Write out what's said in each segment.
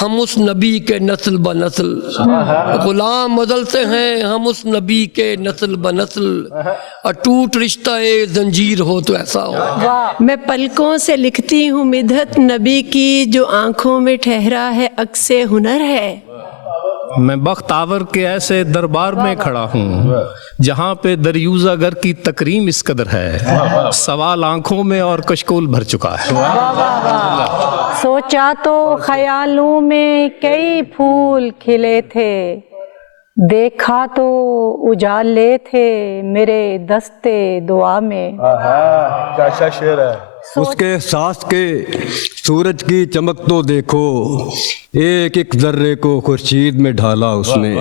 ہم اس نبی کے نسل بہ نسل، غلام بدلتے ہیں ہم اس نبی کے نسل بہ نسل، اٹوٹ رشتہ زنجیر ہو تو ایسا ہو۔ میں پلکوں سے لکھتی ہوں مدحت نبی کی، جو آنکھوں میں ٹھہرا ہے عکس ہنر ہے۔ میں بختاور کے ایسے دربار میں کھڑا ہوں جہاں پہ دریوزہ گر کی تکریم اس قدر ہے، سوال آنکھوں میں اور کشکول بھر چکا ہے۔ سوچا تو خیالوں میں کئی پھول کھلے تھے، دیکھا تو اجالے تھے میرے دستے دعا میں۔ کیا شعر ہے۔ اس کے احساس کے سورج کی چمک تو دیکھو، ایک ایک ذرے کو خورشید میں ڈھالا اس نے۔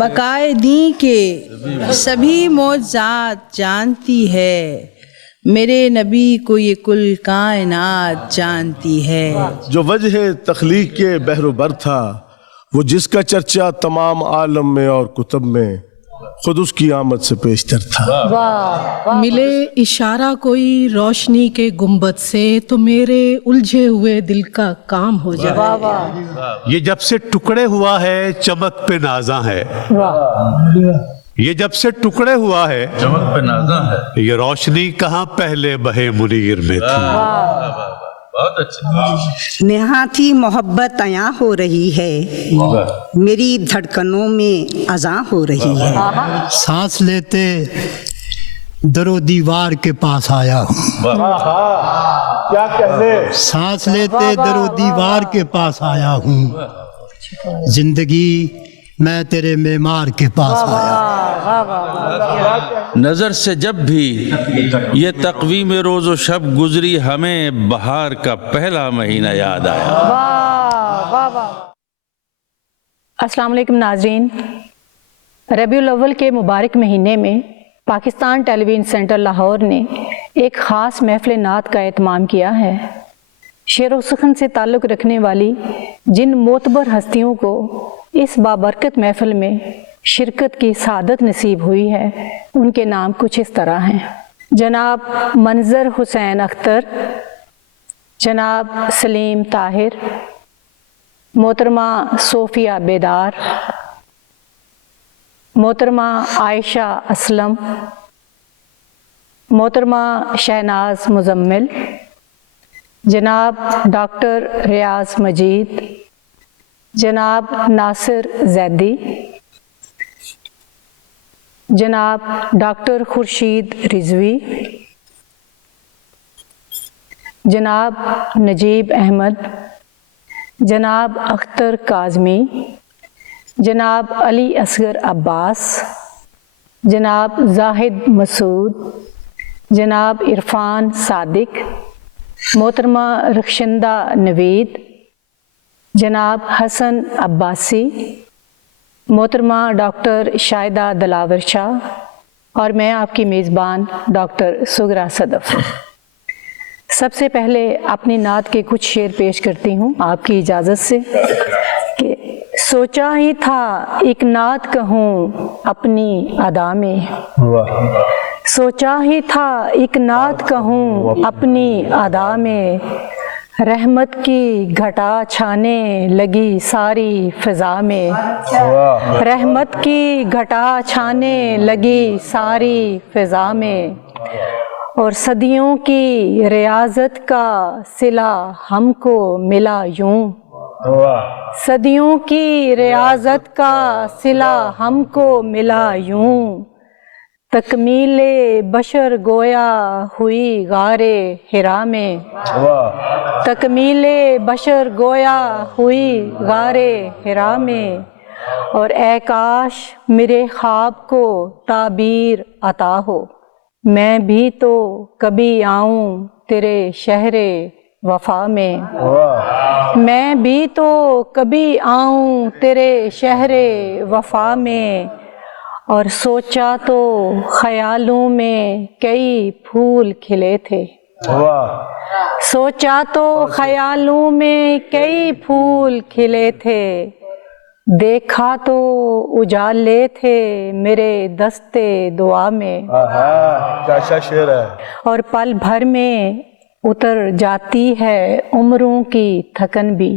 بقائے دیں کہ سبھی معجزات جانتی ہے، میرے نبی کو یہ کل کائنات جانتی ہے۔ جو وجہ تخلیق کے بحر و بر تھا، وہ جس کا چرچا تمام عالم میں اور کتب میں، خود اس کی آمد سے پیشتر تھا۔ ملے اشارہ کوئی روشنی کے گنبد سے، تو میرے الجھے ہوئے دل کا کام ہو جائے۔ یہ جب سے ٹکڑے ہوا ہے چمک پہ نازاں ہے، یہ جب سے ٹکڑے ہوا ہے چمک پہ نازاں ہے، یہ روشنی کہاں پہلے بہے منیر میں تھی۔ بہت اچھا۔ نہاتی محبت عیاں ہو رہی ہے، میری دھڑکنوں میں اذاں ہو رہی ہے۔ سانس لیتے در و دیوار کے پاس آیا ہوں، کیا کہنے۔ سانس لیتے در و دیوار کے پاس آیا ہوں، زندگی میں تیرے معمار کے پاس آیا۔ نظر سے جب بھی یہ تقویم روز و شب گزری، ہمیں بہار کا پہلا مہینہ یاد آیا۔ السلام علیکم ناظرین، ربیع الاول کے مبارک مہینے میں پاکستان ٹیلی ویژن سینٹر لاہور نے ایک خاص محفل نعت کا اہتمام کیا ہے۔ شعر و سخن سے تعلق رکھنے والی جن معتبر ہستیوں کو اس بابرکت محفل میں شرکت کی سعادت نصیب ہوئی ہے، ان کے نام کچھ اس طرح ہیں: جناب منظر حسین اختر، جناب سلیم طاہر، محترمہ صوفیہ بیدار، محترمہ عائشہ اسلم، محترمہ شہناز مزمل، جناب ڈاکٹر ریاض مجید، جناب ناصر زیدی، جناب ڈاکٹر خورشید رضوی، جناب نجیب احمد، جناب اختر کاظمی، جناب علی اصغر عباس، جناب زاہد مسعود، جناب عرفان صادق، محترمہ رخشندہ نوید، جناب حسن عباسی، محترمہ ڈاکٹر شاہدہ دلاور شاہ، اور میں آپ کی میزبان ڈاکٹر سغرا صدف۔ سب سے پہلے اپنی نعت کے کچھ شعر پیش کرتی ہوں آپ کی اجازت سے کہ سوچا ہی تھا ایک نعت کہوں اپنی ادا میں، سوچا ہی تھا ایک نعت کہوں اپنی ادا میں، رحمت کی گھٹا چھانے لگی ساری فضا میں، رحمت کی گھٹا چھانے لگی ساری فضا میں، اور صدیوں کی ریاضت کا صلہ ہم کو ملا یوں، صدیوں کی ریاضت کا صلہ ہم کو ملا یوں، تکمیل بشر گویا ہوئی غار حرا میں، تکمیل بشر گویا ہوئی غار حرا میں، اور اے کاش میرے خواب کو تعبیر عطا ہو، میں بھی تو کبھی آؤں تیرے شہر وفا میں، میں بھی تو کبھی آؤں تیرے شہر وفا میں، اور سوچا تو خیالوں میں کئی پھول کھلے تھے، سوچا تو خیالوں میں کئی پھول کھلے تھے، دیکھا تو اجالے تھے میرے دستے دعا میں، کیا شعر ہے۔ اور پل بھر میں اتر جاتی ہے عمروں کی تھکن بھی،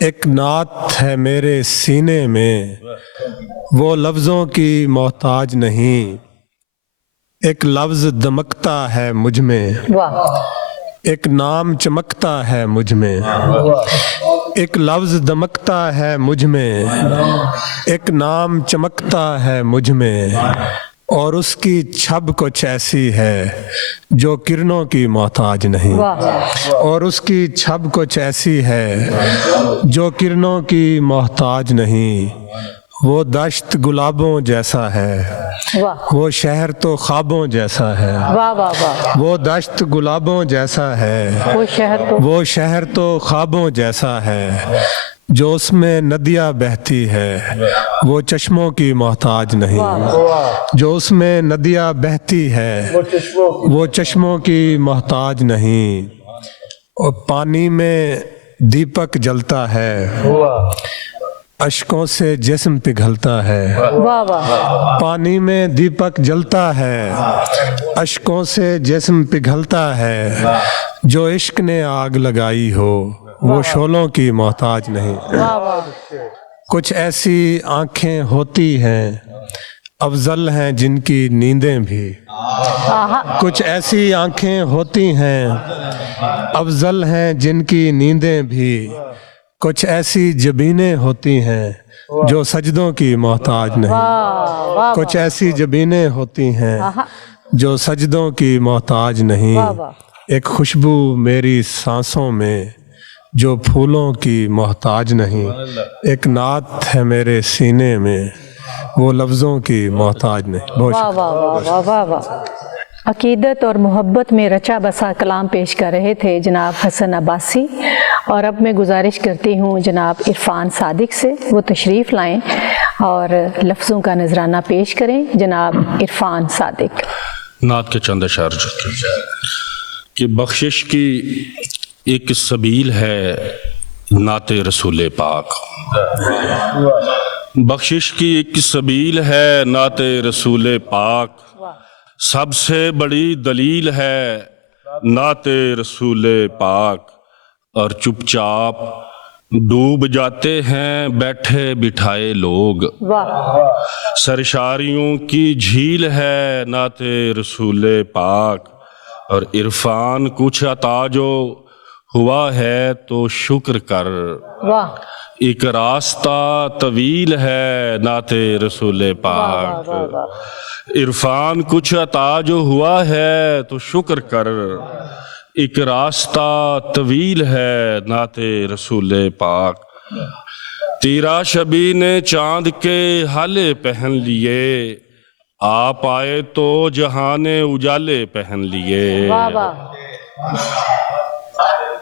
ایک نعت ہے میرے سینے میں، وہ لفظوں کی محتاج نہیں، ایک لفظ دمکتا ہے مجھ میں، ایک نام چمکتا ہے مجھ میں، ایک لفظ دمکتا ہے مجھ میں، ایک نام چمکتا ہے مجھ میں، اور اس کی چھب کچھ ایسی ہے جو کرنوں کی محتاج نہیں، اور اس کی چھب کچھ ایسی ہے جو کرنوں کی محتاج نہیں، وہ دشت گلابوں جیسا ہے، وہ شہر تو خوابوں جیسا ہے، وہ دشت گلابوں جیسا ہے، وہ شہر تو خوابوں جیسا ہے، جو اس میں ندیاں بہتی ہے وہ چشموں کی محتاج نہیں، جو اس میں ندیاں بہتی ہے وہ چشموں کی محتاج نہیں، اور پانی میں دیپک جلتا ہے، اشکوں سے جسم پگھلتا ہے، پانی میں دیپک جلتا ہے، اشکوں سے جسم پگھلتا ہے، جو عشق نے آگ لگائی ہو وہ شعلوں کی محتاج نہیں۔ کچھ ایسی آنکھیں ہوتی ہیں افضل ہیں جن کی نیندیں بھی، کچھ ایسی آنکھیں ہوتی ہیں افضل ہیں جن کی نیندیں بھی، کچھ ایسی جبینیں ہوتی ہیں جو سجدوں کی محتاج نہیں، کچھ ایسی جبینیں ہوتی ہیں جو سجدوں کی محتاج نہیں، ایک خوشبو میری سانسوں میں جو پھولوں کی محتاج نہیں، ایک نعت ہے میرے سینے میں وہ لفظوں کی محتاج نہیں۔ واہ واہ واہ واہ واہ۔ عقیدت اور محبت میں رچا بسا کلام پیش کر رہے تھے جناب حسن عباسی، اور اب میں گزارش کرتی ہوں جناب عرفان صادق سے وہ تشریف لائیں اور لفظوں کا نذرانہ پیش کریں۔ جناب عرفان صادق۔ نعت کے چند اشعار کہ بخشش کی ایک سبیل ہے نعت رسول پاک، بخشش کی ایک سبیل ہے نعت رسول پاک، سب سے بڑی دلیل ہے نعت رسول پاک، اور چپ چاپ ڈوب جاتے ہیں بیٹھے بٹھائے لوگ، سرشاریوں کی جھیل ہے نعت رسول پاک، اور عرفان کچھ عطا جو ہوا ہے تو شکر کر، ایک راستہ طویل ہے نعت رسول پاک، عرفان کچھ عطا جو ہوا ہے تو شکر کر، ایک راستہ طویل ہے نعت رسول پاک، تیرا شبی نے چاند کے ہالے پہن لیے، آپ آئے تو جہان اجالے پہن لیے،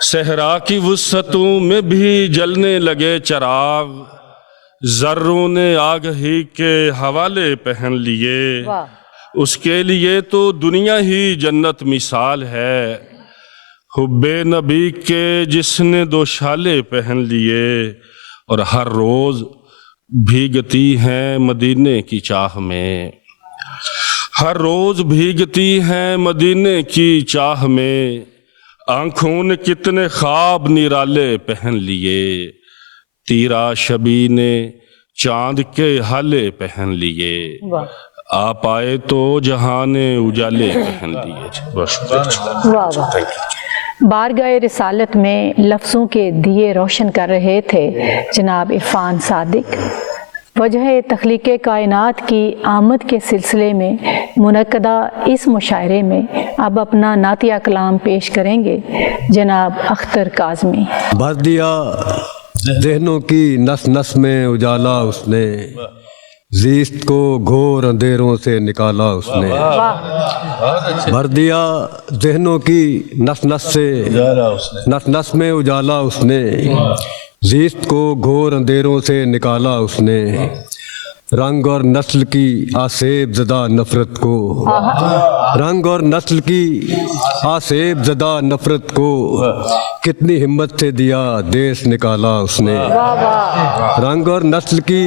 صحرا کی وسعتوں میں بھی جلنے لگے چراغ، ذروں نے آگہی کے حوالے پہن لیے، اس کے لیے تو دنیا ہی جنت مثال ہے، حب نبی کے جس نے دو شالے پہن لیے، اور ہر روز بھیگتی ہیں مدینے کی چاہ میں، ہر روز بھیگتی ہیں مدینے کی چاہ میں، آنکھوں نے کتنے خواب نرالے پہن لیے، تیرا شبی نے چاند کے ہالے پہن لیے، آپ آئے تو جہان اجالے پہن لیے۔ بارگاہ رسالت میں لفظوں کے دیے روشن کر رہے تھے جناب عرفان صادق۔ وجہ تخلیق کائنات کی آمد کے سلسلے میں منعقدہ اس مشاعرے میں اب اپنا نعتیہ کلام پیش کریں گے جناب اختر کاظمی۔ بھر دیا ذہنوں کی نس نس میں اجالا اس نے، زیست کو گھور اندھیروں سے نکالا اس نے، بھر دیا ذہنوں کی نس نس میں اجالا اس نے، زیست کو گھور اندھیروں سے نکالا اس نے، رنگ اور نسل کی آسیب زدہ نفرت کو، رنگ اور نسل کی آسیب زدہ نفرت کو، کتنی ہمت سے دیا دیس نکالا اس نے، رنگ اور نسل کی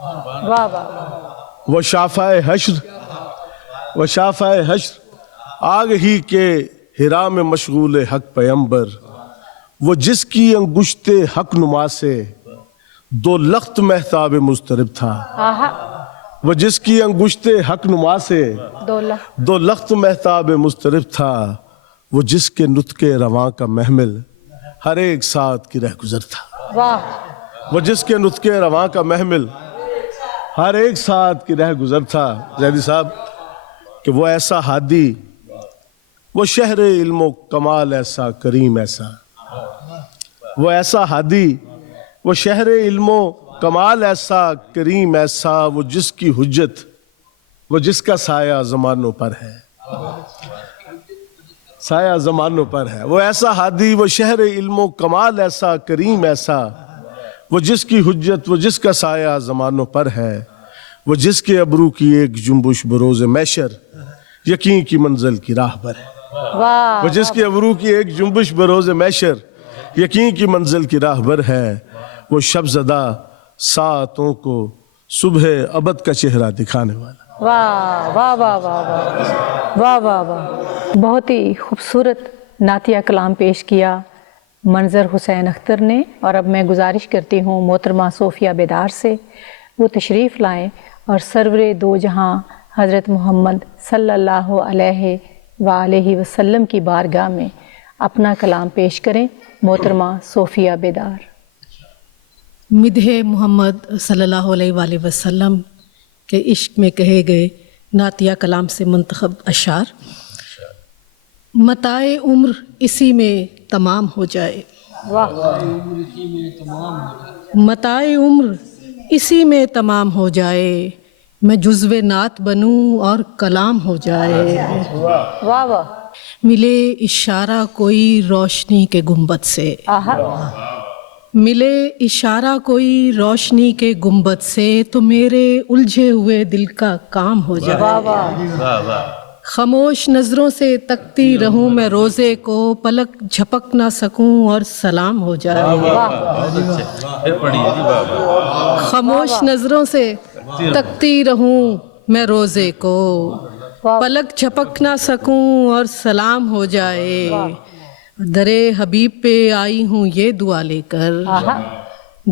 واہ واہ وہ شافائے حشر آگ ہی کے ہرا میں مشغول حق پیمبر، وہ جس کی انگشت حق نما سے دو لخت مہتاب مضطرب تھا، وہ جس کی انگشت حق نما سے دو لخت مہتاب مضطرب تھا، وہ جس کے نطق رواں کا محمل ہر ایک ساتھ کی رہ گزر تھا، وہ جس کے نطق رواں کا محمل ہر ایک ساتھ کی رہ گزر تھا۔ زیدی صاحب کہ وہ ایسا ہادی، وہ شہر علم و کمال ایسا کریم ایسا، وہ ایسا ہادی، وہ شہر علم و کمال ایسا کریم ایسا، وہ جس کی حجت، وہ جس کا سایہ زمانوں پر ہے، سایہ زمانوں پر ہے، وہ ایسا ہادی، وہ شہر علم و کمال ایسا کریم ایسا، وہ جس کی حجت، وہ جس کا سایہ زمانوں پر ہے، وہ جس کے ابرو کی ایک جنبش بروز محشر یقین کی منزل کی راہ پر ہے، وہ جس کے ابرو کی ایک جنبش بروز محشر یقین کی منزل کی راہ پر ہے، وہ شب زدہ ساعتوں کو صبح ابد کا چہرہ دکھانے والا۔ واہ واہ واہ واہ واہ واہ واہ، بہت ہی خوبصورت نعتیہ کلام پیش کیا منظر حسین اختر نے، اور اب میں گزارش کرتی ہوں محترمہ صوفیہ بیدار سے وہ تشریف لائیں اور سرور دو جہاں حضرت محمد صلی اللہ علیہ وآلہ وسلم کی بارگاہ میں اپنا کلام پیش کریں۔ محترمہ صوفیہ بیدار۔ مدح محمد صلی اللہ علیہ وآلہ وسلم کے عشق میں کہے گئے نعتیہ کلام سے منتخب اشعار۔ متاع عمر اسی میں تمام ہو جائے، متاع عمر اسی میں تمام ہو جائے، میں جزو نعت بنوں اور کلام ہو جائے۔ واہ واہ، ملے اشارہ کوئی روشنی کے گنبد سے، ملے اشارہ کوئی روشنی کے گنبد سے، تو میرے الجھے ہوئے دل کا کام ہو جائے۔ خاموش نظروں سے تکتی رہوں میں روزے کو، پلک جھپک نہ سکوں اور سلام ہو جائے۔ خاموش نظروں سے تکتی رہوں میں روزے کو، پلک جھپک نہ سکوں اور سلام ہو جائے۔ درے حبیب پہ آئی ہوں یہ دعا لے کر،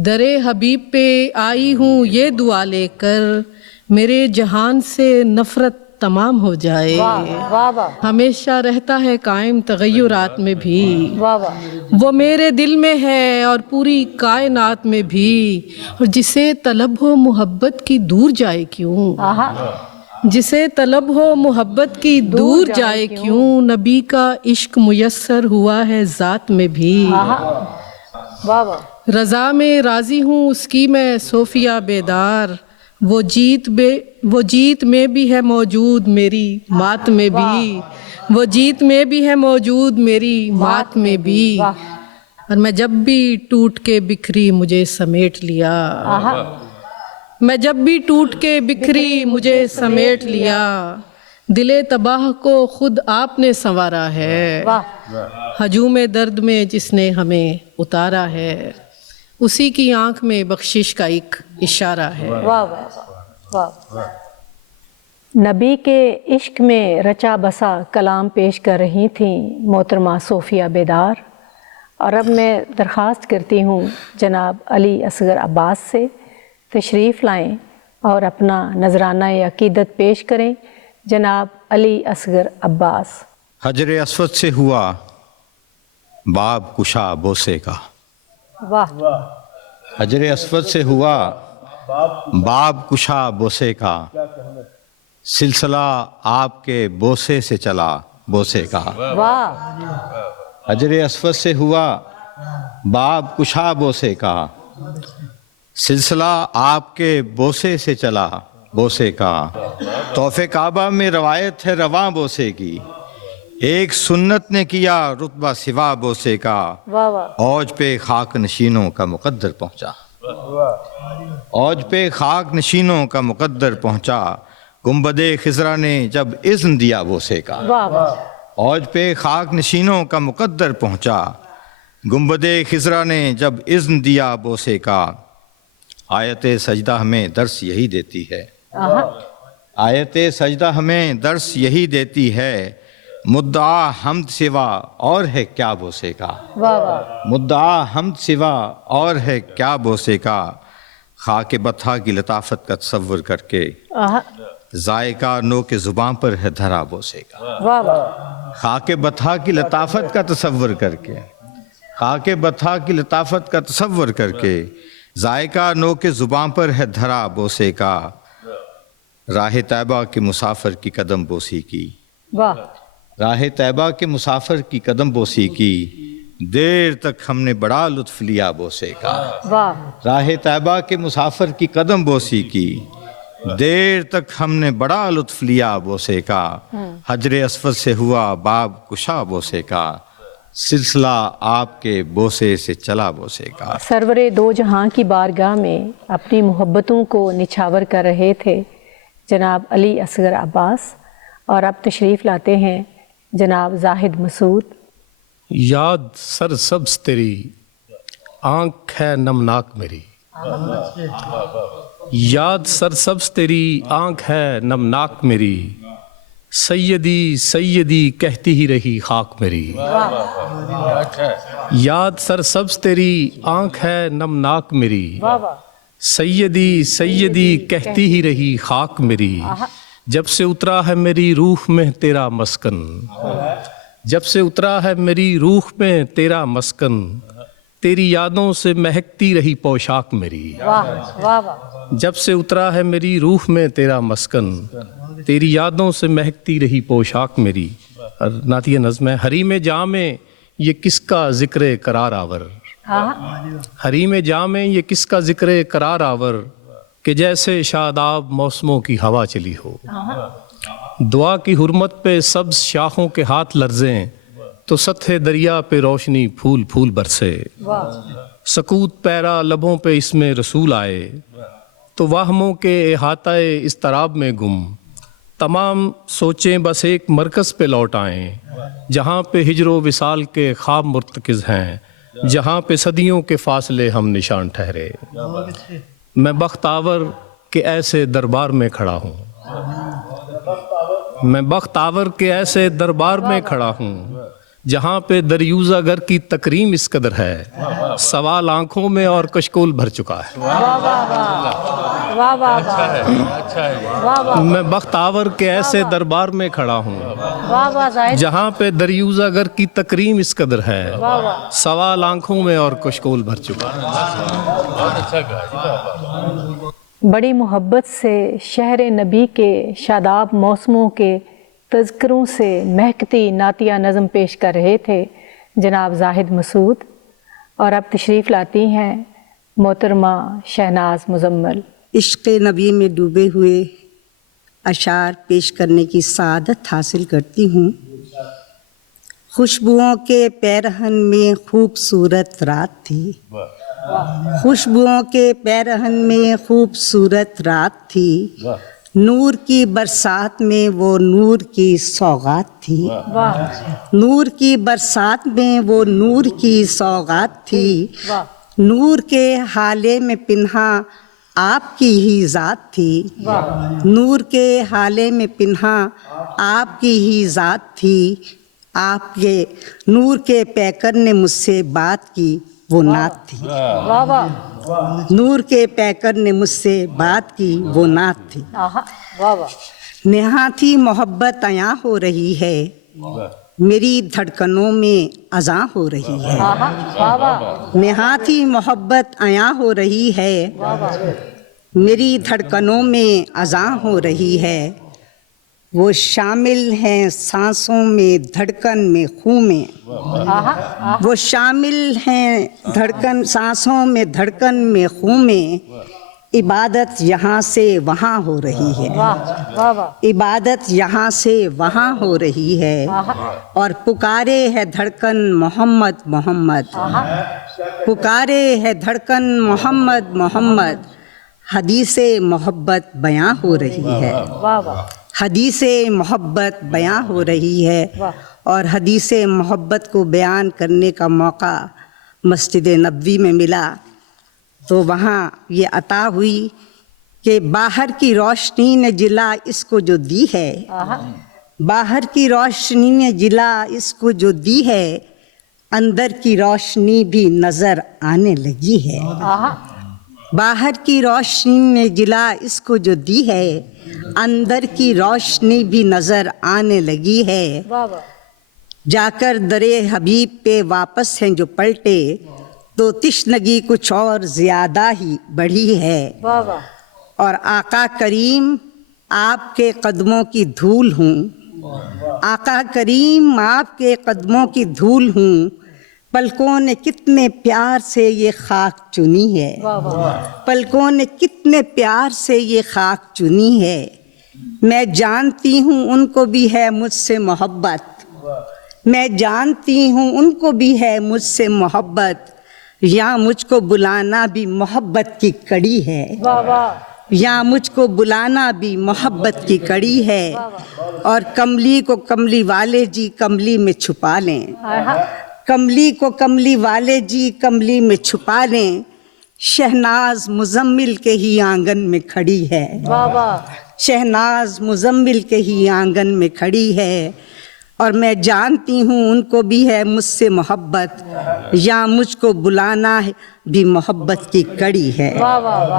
درے حبیب پہ آئی ہوں یہ دعا لے کر، میرے جہان سے نفرت تمام ہو جائے۔ ہمیشہ رہتا ہے قائم تغیرات میں بھی، وہ میرے دل میں ہے اور پوری کائنات میں بھی، اور جسے طلب ہو محبت کی دور جائے کیوں، جسے طلب ہو محبت کی دور جائے کیوں، نبی کا عشق میسر ہوا ہے ذات میں بھی۔ رضا میں راضی ہوں اس کی میں صوفیہ بیدار، وہ جیت میں بھی ہے موجود میری مات میں بھی، وہ جیت میں بھی ہے موجود میری مات میں بھی، اور میں جب بھی ٹوٹ کے بکھری مجھے سمیٹ لیا، میں جب بھی ٹوٹ کے بکھری مجھے سمیٹ لیا، دل تباہ کو خود آپ نے سنوارا ہے، ہجوم درد میں جس نے ہمیں اتارا ہے، اسی کی آنکھ میں بخشش کا ایک اشارہ ہے۔ نبی کے عشق میں رچا بسا کلام پیش کر رہی تھیں محترمہ صوفیہ بیدار، اور اب میں درخواست کرتی ہوں جناب علی اصغر عباس سے تشریف لائیں اور اپنا نذرانہ عقیدت پیش کریں۔ جناب علی اصغر عباس۔ حجر اسود سے ہوا باب کشا بوسے کا، واہ، حجر اسود سے ہوا باب کشا بوسے کا، سلسلہ آپ کے بوسے سے چلا بوسے کا، واہ، حجر اسود سے ہوا باب کشا بوسے کا، سلسلہ آپ کے بوسے سے چلا بوسے کا، طوف کعبہ میں روایت ہے رواں بوسے کی، ایک سنت نے کیا رتبہ سوا بوسے کا، اوج پہ خاک نشینوں کا مقدر پہنچا، اوج پہ خاک نشینوں کا مقدر پہنچا، گنبد خضرا نے جب اذن دیا بوسے کا، اوج پہ خاک نشینوں کا مقدر پہنچا، گنبد خضرا نے جب اذن دیا بوسے کا، آیت سجدہ ہمیں درس یہی دیتی ہے، آیت سجدہ ہمیں درس یہی دیتی ہے، مدعا حمد سوا اور ہے کیا بوسے کا، مدعا حمد سوا اور ہے کیا بوسے کا، خاک بتھا کی لطافت کا تصور کر کے ذائقہ نو کے زباں پر ہے دھرا بوسے کا، خاک بتھا کی لطافت کا تصور کر کے، خاک بتھا کی لطافت کا تصور کر کے ذائقہ نو کے زباں پر ہے دھرا بوسے کا، راہ طیبہ کے مسافر کی قدم بوسی کی، راہ طیبہ کے مسافر کی قدم بوسی کی، دیر تک ہم نے بڑا لطف لیا بوسے کا، راہ طیبہ کے مسافر کی قدم بوسی کی، دیر تک ہم نے بڑا لطف لیا بوسے کا، حجر اسود سے ہوا باب کشا بوسے کا، سلسلہ آپ کے بوسے سے چلا بوسے کا۔ سرور دو جہاں کی بارگاہ میں اپنی محبتوں کو نچھاور کر رہے تھے جناب علی اصغر عباس، اور اب تشریف لاتے ہیں جناب زاہد مسعود۔ یاد سر سبز تیری آنکھ ہے نمناک میری، یاد سر سبز تیری آنکھ ہے نمناک میری، سیدی سیدی کہتی ہی رہی خاک میری، یاد سر سبز تیری آنکھ ہے نمناک میری، سیدی سیدی کہتی ہی رہی خاک میری، جب سے اترا ہے میری روح میں تیرا مسکن، جب سے اترا ہے میری روح میں تیرا مسکن، تیری یادوں سے مہکتی رہی پوشاک میری، جب سے اترا ہے میری روح میں تیرا مسکن، تیری یادوں سے مہکتی رہی پوشاک میری۔ نعتیہ نظم ہے، حریم جام یہ کس کا ذکر قرار آور، حریم جام یہ کس کا ذکر قرار آور، کہ جیسے شاداب موسموں کی ہوا چلی ہو، دعا کی حرمت پہ سبز شاخوں کے ہاتھ لرزیں، تو سطح دریا پہ روشنی پھول پھول برسے، سکوت پیرا لبوں پہ اس میں رسول آئے، تو واہموں کے احاطہ اضطراب میں گم، تمام سوچیں بس ایک مرکز پہ لوٹ آئیں، جہاں پہ ہجر و وصال کے خواب مرتکز ہیں، جہاں پہ صدیوں کے فاصلے ہم نشان ٹھہرے، میں بختاور کے ایسے دربار میں کھڑا ہوں، میں بختاور کے ایسے دربار میں کھڑا ہوں، جہاں پہ دریوزہ گر کی تکریم اس قدر ہے، سوال آنکھوں میں اور کشکول بھر چکا ہے۔ میں بختاور کے ایسے دربار میں کھڑا ہوں جہاں پہ دریوزہ گر کی تکریم اس قدر ہے، سوال آنکھوں میں اور کشکول بھر چکا ہے۔ بڑی محبت سے شہر نبی کے شاداب موسموں کے تذکروں سے مہکتی نعتیہ نظم پیش کر رہے تھے جناب زاہد مسعود، اور اب تشریف لاتی ہیں محترمہ شہناز مزمل۔ عشق نبی میں ڈوبے ہوئے اشعار پیش کرنے کی سعادت حاصل کرتی ہوں۔ خوشبوؤں کے پیرہن میں خوبصورت رات تھی، خوشبوؤں کے پیرہن میں خوبصورت رات تھی، نور کی برسات میں وہ نور کی سوغات تھی، نور کی برسات میں وہ نور کی سوغات تھی، نور کے حالے میں پنہا آپ کی ہی ذات تھی، نور کے حالے میں پنہا آپ کی ہی ذات تھی، آپ کے نور کے پیکر نے مجھ سے بات کی وہ نعت تھی، نور کے پیکر نے مجھ سے بات کی وہ نعت تھی، نہاں تھی محبت عیاں ہو رہی ہے، میری دھڑکنوں میں اذاں ہو رہی ہے، نہاں تھی محبت عیاں ہو رہی ہے، میری دھڑکنوں میں اذاں ہو رہی ہے، وہ شامل ہیں سانسوں میں دھڑکن میں خوں میں، وہ شامل ہیں دھڑکن سانسوں میں دھڑکن میں خوں میں، عبادت یہاں سے وہاں ہو رہی ہے، عبادت یہاں سے وہاں ہو رہی ہے، اور پکارے ہے دھڑکن محمد محمد، پکارے ہے دھڑکن محمد محمد، حدیث محبت بیاں ہو رہی ہے، حدیث محبت بیاں ہو رہی ہے، اور حدیث محبت کو بیان کرنے کا موقع مسجد نبوی میں ملا، تو وہاں یہ عطا ہوئی کہ باہر کی روشنی نے جلا اس کو جو دی ہے، باہر کی روشنی نے جلا اس کو جو دی ہے، اندر کی روشنی بھی نظر آنے لگی ہے۔ باہر کی روشنی نے جلا اس کو جو دی ہے، اندر کی روشنی بھی نظر آنے لگی ہے۔ جا کر درے حبیب پہ واپس ہیں جو پلٹے، تو تشنگی کچھ اور زیادہ ہی بڑھی ہے۔ اور آقا کریم آپ کے قدموں کی دھول ہوں، آقا کریم آپ کے قدموں کی دھول ہوں، پلکوں نے کتنے پیار سے یہ خاک چنی ہے، پلکوں نے کتنے پیار سے یہ خاک چنی ہے۔ میں جانتی ہوں ان کو بھی ہے مجھ سے محبت، میں جانتی ہوں ان کو بھی ہے مجھ سے محبت، یا مجھ کو بلانا بھی محبت کی کڑی ہے، یا مجھ کو بلانا بھی محبت کی کڑی ہے۔ اور کملی کو کملی والے جی کملی میں چھپا لیں، کملی کو کملی والے جی کملی میں چھپا لیں، شہناز مزمل کے ہی آنگن میں کھڑی ہے، شہناز مزمل کے ہی آنگن میں کھڑی ہے۔ اور میں جانتی ہوں ان کو بھی ہے مجھ سے محبت، یا مجھ کو بلانا بھی محبت کی کڑی ہے،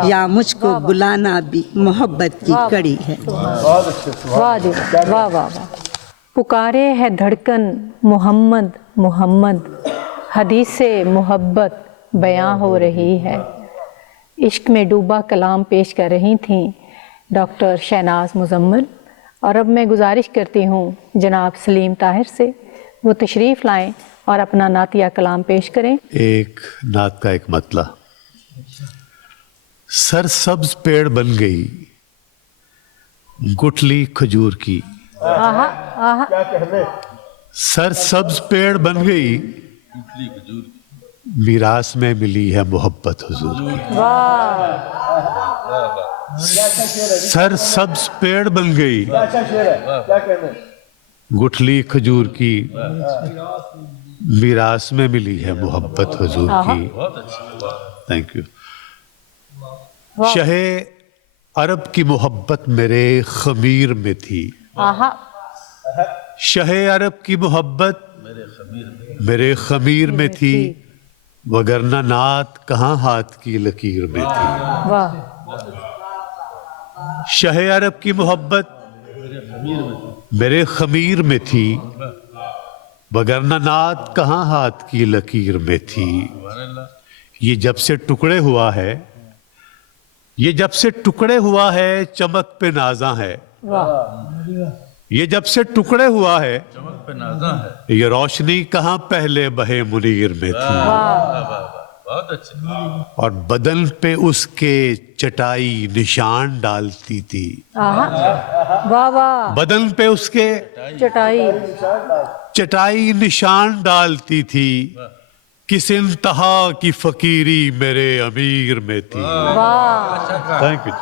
یا مجھ کو بلانا بھی محبت کی کڑی ہے۔ واہ جی واہ واہ واہ۔ پکارے ہے دھڑکن محمد محمد، حدیث محبت بیاں ہو رہی ہے۔ عشق میں ڈوبا کلام پیش کر رہی تھیں ڈاکٹر شہناز مزمل، اور اب میں گزارش کرتی ہوں جناب سلیم طاہر سے وہ تشریف لائیں اور اپنا نعتیہ کلام پیش کریں۔ ایک نعت کا ایک مطلع۔ سرسبز پیڑ بن گئی گٹھلی کھجور کی، سرسبز پیڑ بن گئی میراث میں ملی ہے محبت حضور کی۔ سرسبز پیڑ بن گئی گٹھلی کھجور کی، میراث میں ملی ہے محبت حضور کی۔ Thank you. شہ عرب کی محبت میرے خمیر میں تھی، شہ عرب کی محبت میرے خمیر میں تھی، وگرنہ نعت کہاں ہاتھ کی لکیر میں تھی۔ شہ عرب کی محبت میرے خمیر میں تھی، وگرنہ نعت کہاں ہاتھ کی لکیر میں تھی۔ یہ جب سے ٹکڑے ہوا ہے، یہ جب سے ٹکڑے ہوا ہے چمک پہ نازاں ہے، یہ جب سے ٹکڑے ہوا ہے یہ روشنی کہاں پہلے بہے منیر میں تھی۔ اور بدن پہ اس کے چٹائی نشان ڈالتی تھی، بدن پہ اس کے چٹائی نشان ڈالتی تھی، کس انتہا کی فقیری میرے امیر میں تھی۔ تھینک یو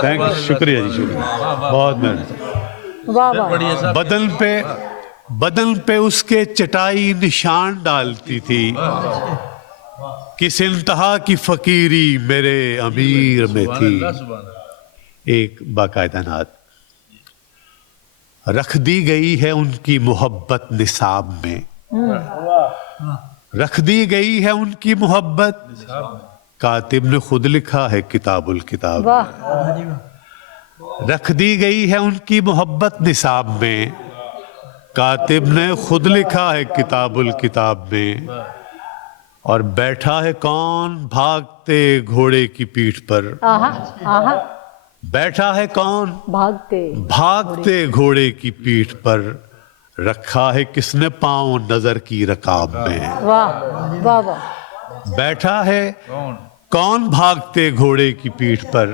تھینک یو، شکریہ جی، شکریہ، بہت محنت۔ بدن پہ اس کے چٹائی نشان ڈالتی تھی، کس انتہا کی فقیری میرے امیر میں تھی۔ ایک باقاعدہ نعت۔ رکھ دی گئی ہے ان کی محبت نصاب میں، رکھ دی گئی ہے ان کی محبت، کاتب نے خود لکھا ہے کتاب الکتاب میں۔ رکھ دی گئی ہے ان کی محبت نصاب میں، کاتب نے خود لکھا ہے کتاب الکتاب میں۔ اور بیٹھا ہے کون بھاگتے گھوڑے کی پیٹھ پر، بیٹھا ہے کون بھاگتے گھوڑے کی پیٹھ پر، رکھا ہے کس نے پاؤں نظر کی رکاب میں۔ بیٹھا ہے کون بھاگتے گھوڑے کی پیٹھ پر،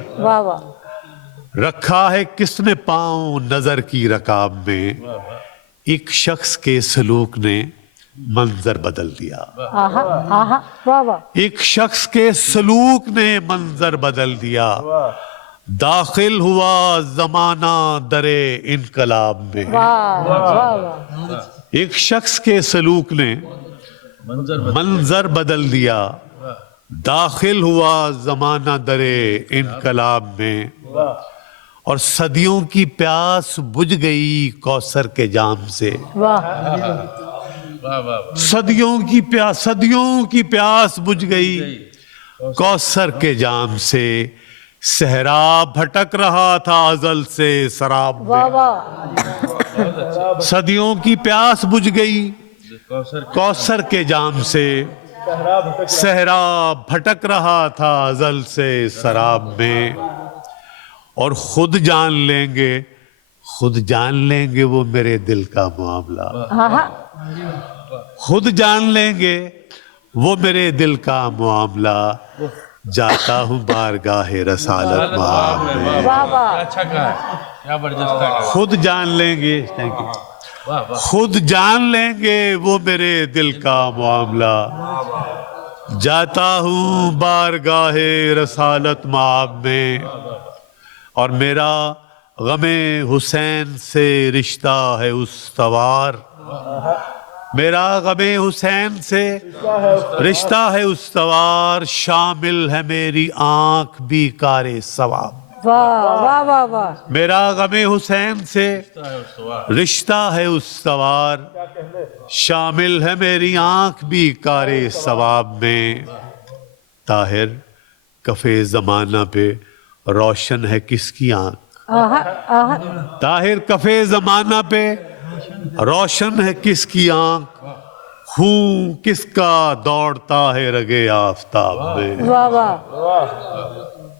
رکھا ہے کس نے پاؤں نظر کی رکاب میں۔ ایک شخص کے سلوک نے منظر بدل دیا، ایک شخص کے سلوک نے منظر بدل دیا، داخل ہوا زمانہ درے انقلاب میں۔ ایک شخص کے سلوک نے منظر بدل دیا، داخل ہوا زمانہ درے انقلاب میں، اور صدیوں کی پیاس بجھ گئی کوثر کے جام سے۔ صدیوں کی پیاس بجھ گئی کوثر کے جام سے، صحرا بھٹک رہا تھا ازل سے سراب میں۔ صدیوں کی پیاس بجھ گئی کوثر کے جام سے، صحرا بھٹک رہا تھا ازل سے سراب میں، اور خود جان لیں گے وہ میرے دل کا معاملہ، خود جان لیں گے وہ میرے دل کا معاملہ، جاتا ہوں بارگاہ رسالت مآب میں۔ خود جان لیں گے، خود جان لیں گے وہ میرے دل کا معاملہ، جاتا ہوں بارگاہ رسالت مآب میں، اور میرا غم حسین سے رشتہ ہے استوار، میرا غم حسین سے رشتہ ہے استوار، شامل ہے میری آنکھ بھی کار ثواب۔ میرا غم حسین سے رشتہ ہے استوار، شامل ہے میری آنکھ بھی کار ثواب میں۔ طاہر کفِ زمانہ پہ روشن ہے کس کی آنکھ، طاہر کفِ زمانہ پہ روشن ہے کس کی آنکھ، خون کس کا دوڑتا ہے رگے آفتاب میں۔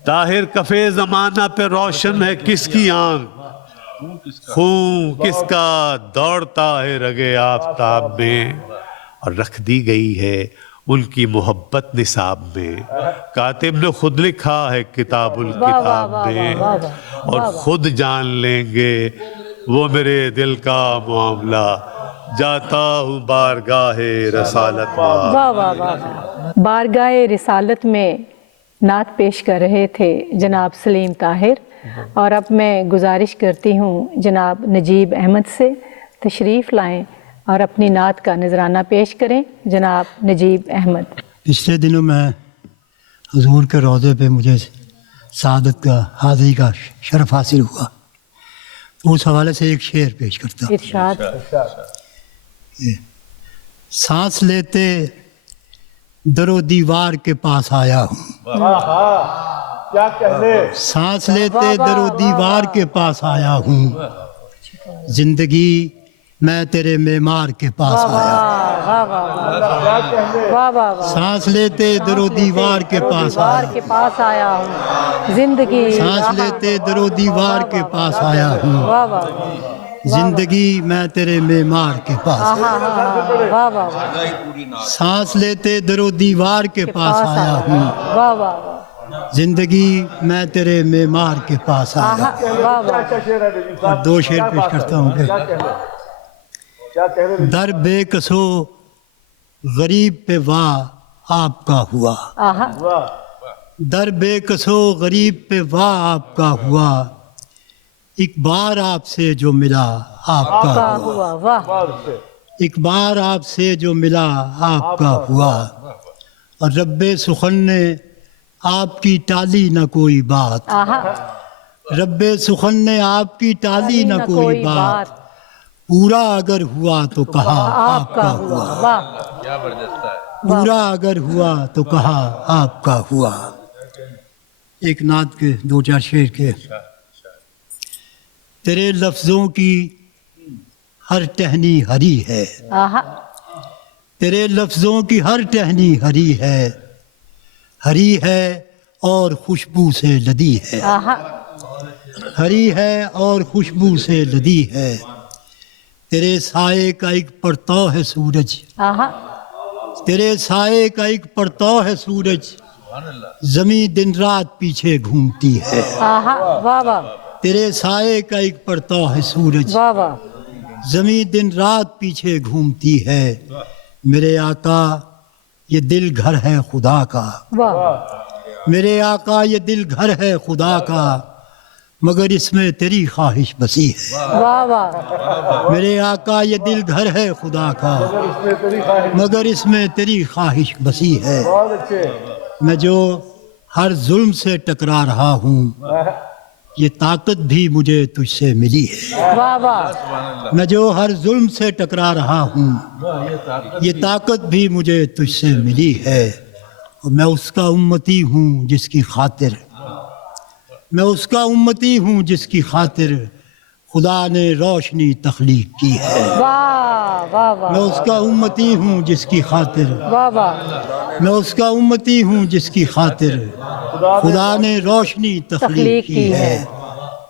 طاہر کفِ زمانہ پہ روشن ہے کس کی آنکھ، خون کس کا دوڑتا ہے رگے آفتاب میں، اور رکھ دی گئی ہے ان کی محبت نصاب میں، کاتب نے خود لکھا ہے کتاب الکتاب میں، اور خود جان لیں گے وہ میرے دل کا معاملہ، جاتا ہوں بارگاہ رسالت میں۔ بارگاہ رسالت میں نعت پیش کر رہے تھے جناب سلیم طاہر، اور اب میں گزارش کرتی ہوں جناب نجیب احمد سے تشریف لائیں اور اپنی نعت کا نذرانہ پیش کریں۔ جناب نجیب احمد۔ پچھلے دنوں میں حضور کے روضے پہ مجھے سعادت کا حاضری کا شرف حاصل ہوا، اس حوالے سے ایک شعر پیش کرتا ہوں۔ ارشاد۔ سانس لیتے در و دیوار کے پاس آیا ہوں، سانس لیتے در و دیوار کے پاس آیا ہوں، زندگی میں تیرے معمار کے پاس آیا ہوں، سانس لیتے در و دیوار کے پاس آیا ہوں، زندگی سانس لیتے در و دیوار کے پاس آیا ہوں، زندگی میں تیرے معمار کے پاس آیا ہوں، سانس لیتے در و دیوار کے پاس آیا ہوں، زندگی میں تیرے معمار کے پاس آیا ہوں۔ اور دو شعر پیش کرتا ہوں کہ در بے کسو غریب پہ واہ آپ کا ہوا، در بے کسو غریب پہ واہ آپ کا ہوا، ایک بار آپ سے جو ملا آپ کا ہوا، ایک بار آپ سے جو ملا آپ کا ہوا، اور رب سخن نے آپ کی ٹالی نہ کوئی بات، رب سخن نے آپ کی ٹالی نہ کوئی بات، پورا اگر ہوا تو کہا آپ کا ہوا، پورا اگر ہوا تو کہا آپ کا ہوا۔ ایک نعت کے دو چار شعر کے۔ تیرے لفظوں کی ہر ٹہنی ہری ہے، تیرے لفظوں کی ہر ٹہنی ہری ہے، ہری ہے اور خوشبو سے لدی ہے، ہری ہے اور خوشبو سے لدی ہے، تیرے سائے کا ایک پرتو ہے سورج، تیرے سائے کا ایک پرتو ہے سورج، زمین دن رات پیچھے گھومتی ہے، تیرے سائے کا ایک پرتو ہے سورج، زمین دن رات پیچھے گھومتی ہے، میرے آقا یہ دل گھر ہے خدا کا، میرے آقا یہ دل گھر ہے خدا کا، مگر اس میں تیری خواہش بسی ہے، میرے آقا یہ دل گھر ہے خدا کا، مگر اس میں تیری خواہش بسی ہے، میں جو ہر ظلم سے ٹکرا رہا ہوں یہ طاقت بھی مجھے تجھ سے ملی ہے. واہ واہ. میں جو ہر ظلم سے ٹکرا رہا ہوں یہ طاقت بھی مجھے تجھ سے ملی ہے. اور میں اس کا امتی ہوں جس کی خاطر میں اس کا امتی ہوں جس کی خاطر خدا نے روشنی تخلیق کی ہے. واہ واہ واہ. میں اس کا امتی ہوں جس کی خاطر واہ واہ. میں اس کا امتی ہوں جس کی خاطر خدا نے روشنی تخلیق کی ہے.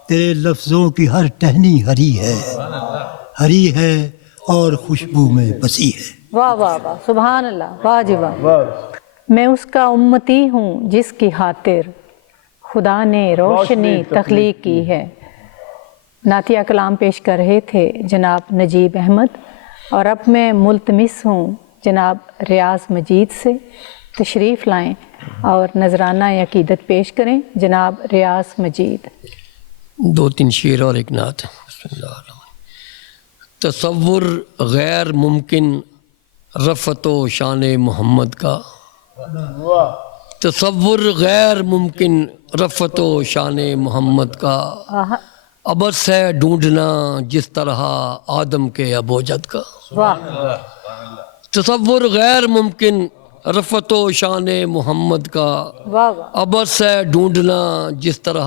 تیرے لفظوں کی ہر ٹہنی ہری ہے اور خوشبو میں بسی ہے. واہ واہ واہ. سبحان اللہ. واہ جی واہ. میں اس کا امتی ہوں جس کی خاطر خدا نے روشنی تخلیق کی ہے. نعتیہ کلام پیش کر رہے تھے جناب نجیب احمد، اور اب میں ملتمس ہوں جناب ریاض مجید سے تشریف لائیں اور نذرانہ عقیدت پیش کریں. جناب ریاض مجید. 2-3 شعر اور ایک نعت. بسم اللہ الرحمن. تصور غیر ممکن رفعت و شان محمد کا، تصور غیر ممکن رفعت و شان محمد کا، عبث ہے ڈھونڈنا جس طرح آدم کے ابوجد کا. تصور غیر ممکن رفعت و شان محمد کا، عبث ہے ڈھونڈنا جس طرح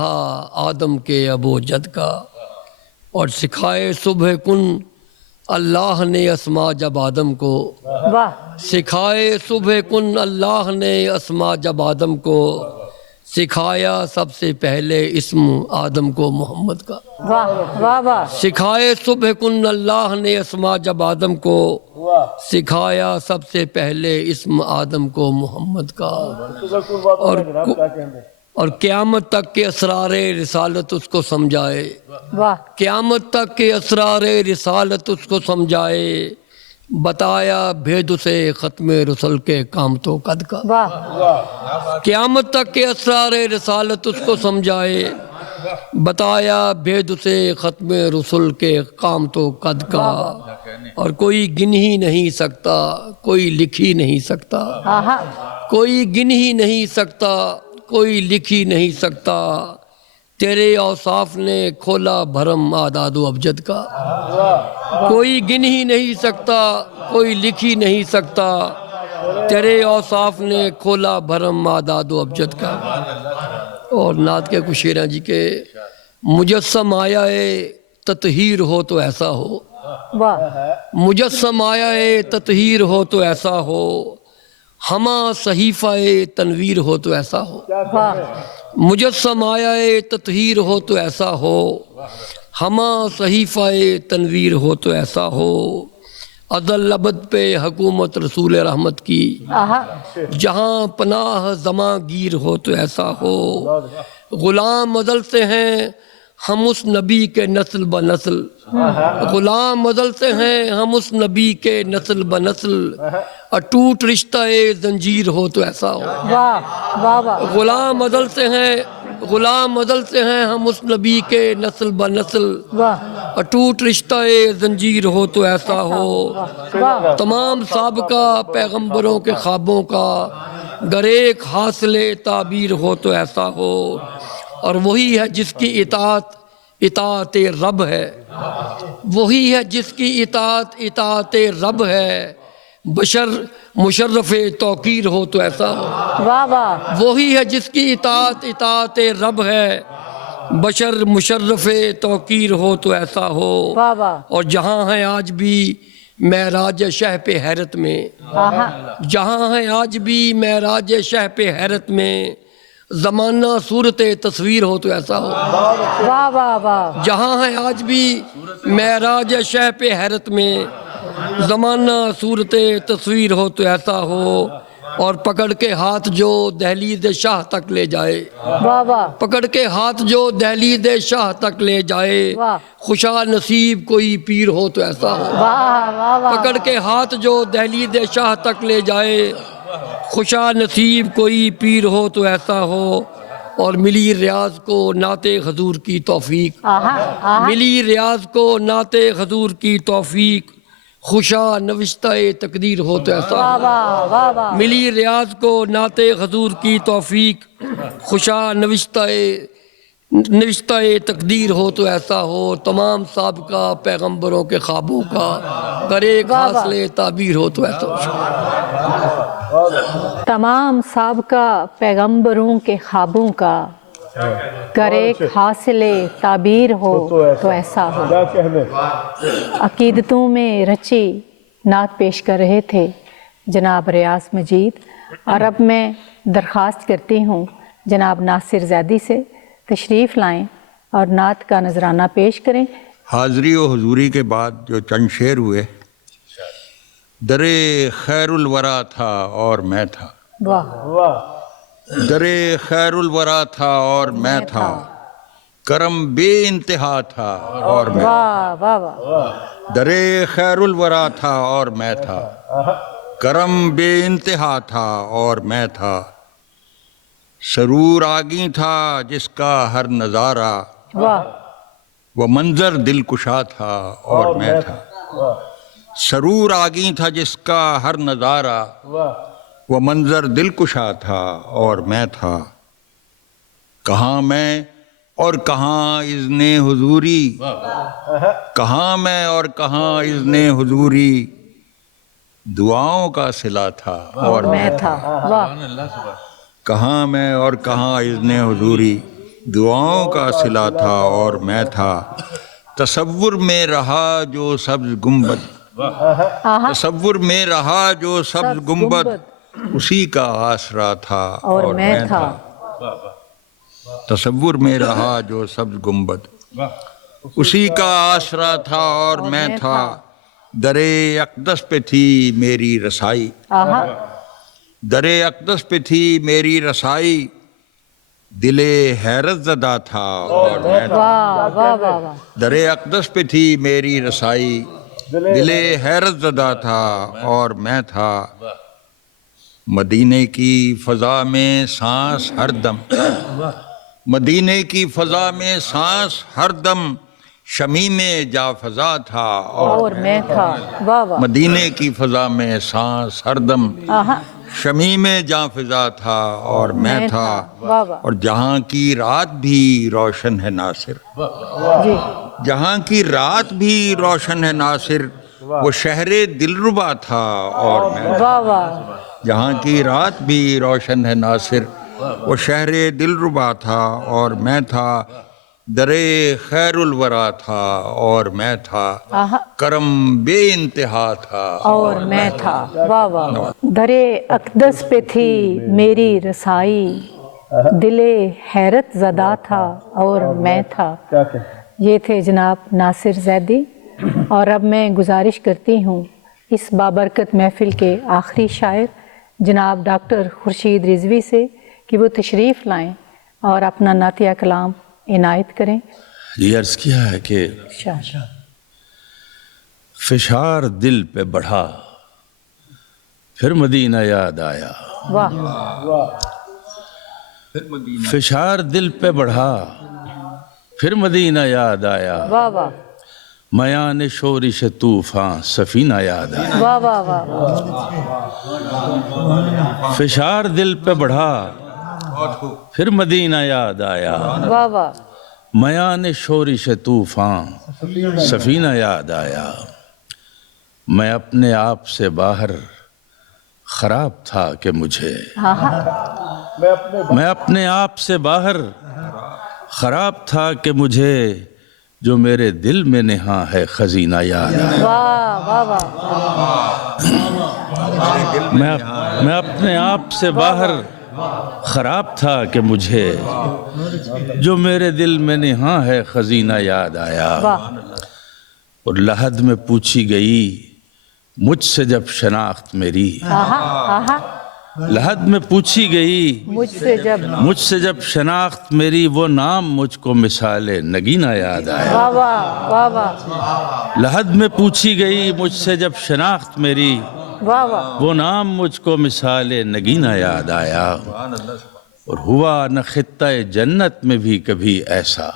آدم کے ابوجد کا. اور سکھائے صبح کن اللہ نے اسما جب آدم کو، سکھائے صبح کن اللہ نے اسما جب آدم کو، سکھایا سب سے پہلے اسم آدم کو محمد کا. سکھائے صبح کن اللہ نے اسما جب آدم کو، سکھایا سب سے پہلے اسم آدم کو محمد کا. اور قیامت تک کے اسرار رسالت اس کو سمجھائے، قیامت تک کے اسرار رسالت اس کو سمجھائے، بتایا بھید اسے ختم رسل کے کام تو قد کا. قیامت تک کے اسرار رسالت اس کو سمجھائے، بتایا بھید اسے ختم رسل کے کام تو قد کا. اور کوئی گن ہی نہیں سکتا، کوئی لکھ ہی نہیں سکتا، کوئی گن ہی نہیں سکتا، کوئی لکھ ہی نہیں سکتا، تیرے اوصاف نے کھولا بھرم اعداد و ابجد کا. کوئی گن ہی نہیں سکتا، کوئی لکھ ہی نہیں سکتا، تیرے اوصاف نے کھولا بھرم اعداد و ابجد کا. اور نعت کے کچھ شعر ہیں جی کہ مجسم آیا تطہیر ہو تو ایسا ہو، مجسم آیا تطہیر ہو تو ایسا ہو، ہما صحیفہ تنویر ہو تو ایسا ہو. مجسم آیا تطہیر ہو تو ایسا ہو، ہما صحیفہ تنویر ہو تو ایسا ہو. ازل ابد پہ حکومت رسول رحمت کی، جہاں پناہ زماں گیر ہو تو ایسا ہو. غلام ازل سے ہیں ہم اس نبی کے نسل بنسل، غلام ازل سے ہیں ہم اس نبی کے نسل بنسل، اٹوٹ رشتہ زنجیر ہو تو ایسا ہو. غلام ازل سے ہیں، غلام ازل سے ہیں ہم اس نبی کے نسل بنسل، اٹوٹ رشتہ زنجیر ہو تو ایسا ہو. تمام سابقہ پیغمبروں کے خوابوں کا گر ایک حاصل تعبیر ہو تو ایسا ہو. اور وہی ہے جس کی اطاعت رب ہے، وہی ہے جس کی اطاعت رب ہے، بشر مشرف توقیر ہو تو ایسا ہو. وہی ہے جس کی اطاعت رب ہے، بشر مشرف توقیر ہو تو ایسا ہو. اور جہاں ہے آج بھی معراج شہ پہ حیرت میں، جہاں ہے آج بھی معراج شہ پہ حیرت میں، زمانہ صورت تصویر ہو تو ایسا ہو. جہاں ہے آج بھی معراج شہ پہ حیرت میں، زمانہ صورت تصویر ہو تو ایسا ہو. اور پکڑ کے ہاتھ جو دہلیز شاہ تک لے جائے، پکڑ کے ہاتھ جو دہلیز شاہ تک لے جائے، خوشا نصیب کوئی پیر ہو تو ایسا ہو. پکڑ کے ہاتھ جو دہلیز شاہ تک لے جائے، خوشا نصیب کوئی پیر ہو تو ایسا ہو. اور ملی ریاض کو نعت حضور کی توفیق، ملی ریاض کو نعت حضور کی توفیق، خوشا نوشتہ تقدیر ہو تو ایسا واہ واہ واہ واہ ملی ریاض کو نعت حضور کی توفیق خوشا نوشتہ تقدیر ہو تو ایسا ہو تمام سابقہ پیغمبروں کے خوابوں کا کرے حاصل تعبیر ہو تو ایسا ہو تمام سابقہ پیغمبروں کے خوابوں کا کرے حاصل تعبیر ہو تو ایسا ہو۔ عقیدتوں میں رچی نعت پیش کر رہے تھے جناب ریاض مجید، اور اب میں درخواست کرتی ہوں جناب ناصر زیدی سے تشریف لائیں اور نعت کا نذرانہ پیش کریں۔ حاضری و حضوری کے بعد جو چند شعر ہوئے، درے خیر الورا تھا اور میں تھا، واہ درے خیر الورا تھا اور میں تھا، کرم بے انتہا تھا اور میں واہ واہ واہ درے خیر الورا تھا اور میں تھا، کرم بے انتہا تھا اور میں تھا، سرور آگی تھا جس کا ہر نظارہ، واہ وہ منظر دل کشا تھا اور میں تھا، سرور آگی تھا جس کا ہر نظارہ، وہ منظر دل کشا تھا اور میں تھا، کہاں میں اور کہاں اذن حضوری، کہاں میں اور کہاں اذن حضوری، دعاؤں کا صلہ تھا اور میں تھا، کہاں میں اور کہاں اذن حضوری، دعاؤں کا صلہ تھا اور میں تھا، تصور میں رہا جو سبز گنبد، تصور میں رہا جو سبز گنبد، اسی کا آسرا تھا اور میں تھا، تصور میں رہا جو سبز گنبد، اسی کا آسرا تھا اور میں تھا، درے اقدس پہ تھی میری رسائی، درے اقدس پہ تھی میری رسائی، دل حیرت زدہ تھا اور میں تھا، درے اقدس پہ تھی میری رسائی، دل حیرت زدہ تھا اور میں تھا، مدینے کی فضا میں سانس ہر دم، مدینے کی فضا میں سانس ہر دم، شمیم جا فضا تھا اور میں تھا، مدینے کی فضا میں سانس ہر دم، شمیم جا فضا تھا اور میں تھا، اور جہاں کی رات بھی روشن ہے ناصر، جہاں کی رات بھی روشن ہے ناصر، وہ شہر دلربا تھا اور میں تھا، جہاں کی رات بھی روشن ہے ناصر، وہ شہر دلربا تھا اور میں تھا، درے خیر الورا تھا اور میں تھا، کرم بے انتہا تھا اور میں تھا، واہ واہ درے اقدس پہ تھی میری رسائی، دل حیرت زدہ تھا اور میں تھا۔ یہ تھے جناب ناصر زیدی، اور اب میں گزارش کرتی ہوں اس بابرکت محفل کے آخری شاعر جناب ڈاکٹر خورشید رضوی سے کہ وہ تشریف لائیں اور اپنا نعتیہ کلام عنایت کریں۔ یہ عرض کیا ہے کہ فشار دل پہ بڑھا پھر مدینہ یاد آیا، واہ فشار دل پہ بڑھا پھر مدینہ یاد آیا، واہ واہ میان شورش طوفان سفینہ یاد آیا، واہ واہ واہ فشار دل پہ بڑھا پھر مدینہ یاد آیا، واہ واہ میان شورش طوفان سفینہ یاد آیا، میں اپنے آپ سے باہر خراب تھا کہ مجھے، میں اپنے آپ سے باہر خراب تھا کہ مجھے، جو میرے دل میں نہاں ہے خزینہ یاد آیا، واہ واہ واہ میں اپنے آپ سے باہر خراب تھا کہ مجھے، جو میرے دل میں نہاں ہے خزینہ یاد آیا، اور لحد میں پوچھی گئی مجھ سے جب شناخت میری، لحد میں پوچھی گئی مجھ سے جب شناخت میری، وہ نام مجھ کو مثال نگینہ یاد آیا، لحد میں پوچھی گئی مجھ سے جب شناخت میری، وہ نام مجھ کو مثال نگینہ یاد آیا، اور ہوا نہ خطہ جنت میں بھی کبھی ایسا،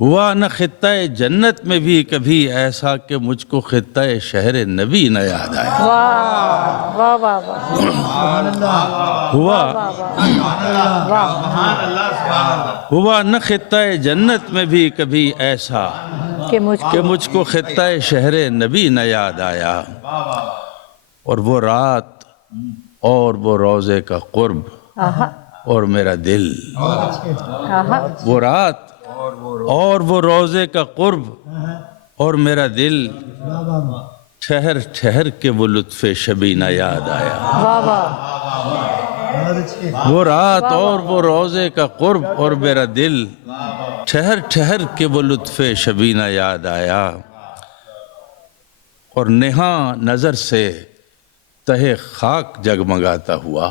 ہوا نہ خطہ جنت میں بھی کبھی ایسا کہ مجھ کو خطہ شہر نبی نہ یاد آیا واہ واہ واہ ہوا نہ خطہ جنت میں بھی کبھی ایسا کہ مجھ کو خطہ شہر نبی نہ یاد آیا، اور وہ رات اور وہ روزے کا قرب اور میرا دل، وہ رات اور وہ روزے کا قرب اور میرا دل، ٹھہر ٹھہر کے وہ لطف شبی نہ یاد آیا، وہ رات اور وہ روزے کا قرب اور میرا دل، ٹھہر ٹھہر کے وہ لطف شبی نہ یاد آیا، اور نہاں نظر سے تہے خاک جگمگاتا ہوا،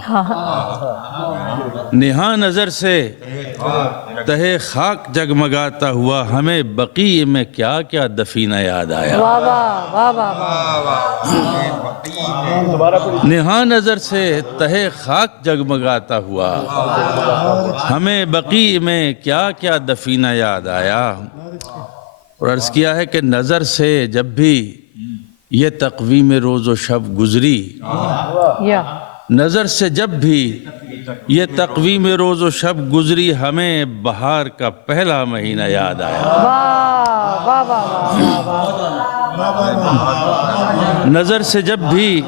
نہاں نظر سے تہے خاک جگمگاتا ہوا، ہمیں بقیع میں کیا کیا دفینہ یاد آیا، نہاں نظر سے تہے خاک جگمگاتا ہوا، ہمیں بقیع میں کیا کیا دفینہ یاد آیا، اور عرض کیا ہے کہ نظر سے جب بھی یہ تقویم روز و شب گزری، نظر سے جب بھی یہ تقویم روز و شب گزری، ہمیں بہار کا پہلا مہینہ یاد آیا، نظر سے جب بھی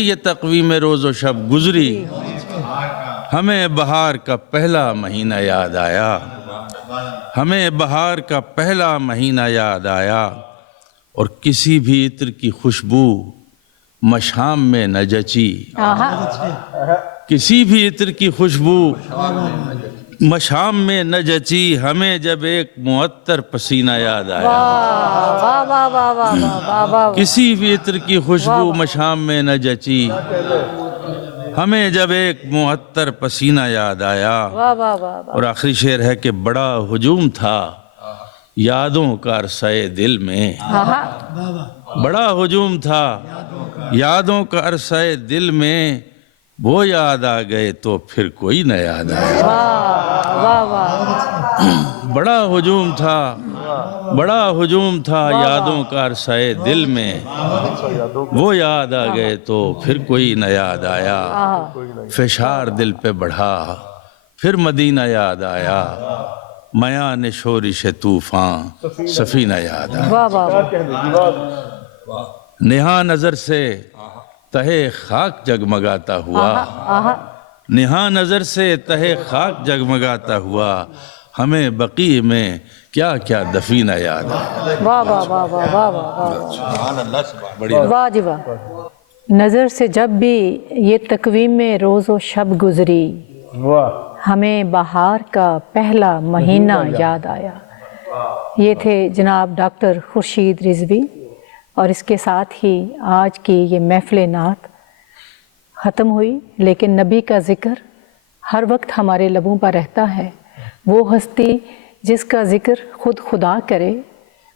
یہ تقویم روز و شب گزری، ہمیں بہار کا پہلا مہینہ یاد آیا، ہمیں بہار کا پہلا مہینہ یاد آیا، اور کسی بھی عطر کی خوشبو مشام میں نہ جچی، کسی بھی عطر کی خوشبو مشام میں نہ جچی، ہمیں جب ایک معطر پسینہ یاد آیا، کسی بھی عطر کی خوشبو مشام میں نہ جچی، ہمیں جب ایک معطر پسینہ یاد آیا، اور آخری شعر ہے کہ بڑا ہجوم تھا یادوں کا عرصہ دل میں، بڑا ہجوم تھا یادوں کا عرصہ دل میں، وہ یاد آ گئے تو پھر کوئی نہ یاد آیا، بڑا ہجوم تھا یادوں کا عرصہ دل میں، وہ یاد آ گئے تو پھر کوئی نہ یاد آیا، فشار دل پہ بڑھا پھر مدینہ یاد آیا، میان شورش طوفان سفینہ یاد آیا، نہاں نظر سے تہے خاک جگمگاتا ہوا، نہاں نظر سے تہے خاک جگمگاتا ہوا، ہمیں بقیع میں کیا کیا دفینہ یاد آیا۔ واہ جی واہ، نظر سے جب بھی یہ تقویم میں روز و شب گزری، ہمیں بہار کا پہلا مہینہ یاد آیا۔ یہ تھے جناب ڈاکٹر خورشید رضوی، اور اس کے ساتھ ہی آج کی یہ محفل نعت ختم ہوئی، لیکن نبی کا ذکر ہر وقت ہمارے لبوں پر رہتا ہے۔ وہ ہستی جس کا ذکر خود خدا کرے،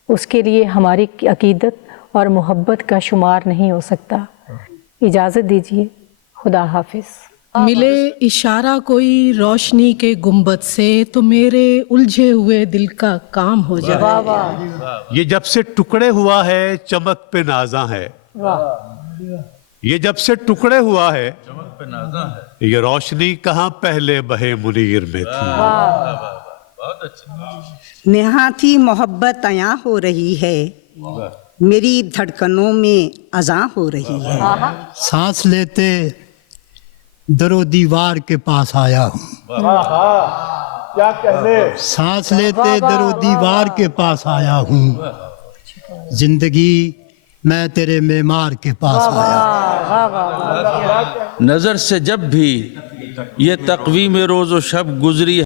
اس کے لیے ہماری عقیدت اور محبت کا شمار نہیں ہو سکتا۔ اجازت دیجیے، خدا حافظ۔ ملے اشارہ کوئی روشنی کے گنبد سے تو میرے الجھے ہوئے دل کا کام ہو جائے۔ یہ جب سے ٹکڑے ہوا ہے چمک پہ نازاں ہے، یہ جب سے ٹکڑے ہوا ہے یہ روشنی کہاں پہلے بہے منیر میں تھی۔ نہاں تھی محبت عیاں ہو رہی ہے، میری دھڑکنوں میں اذاں ہو رہی ہے۔ سانس لیتے در و دیوار کے پاس آیا ہوں، سانس لیتے در و دیوار کے پاس آیا ہوں، زندگی میں تیرے معمار کے پاس آیا ہوں۔ نظر سے جب بھی یہ تقویم روز و شب گزری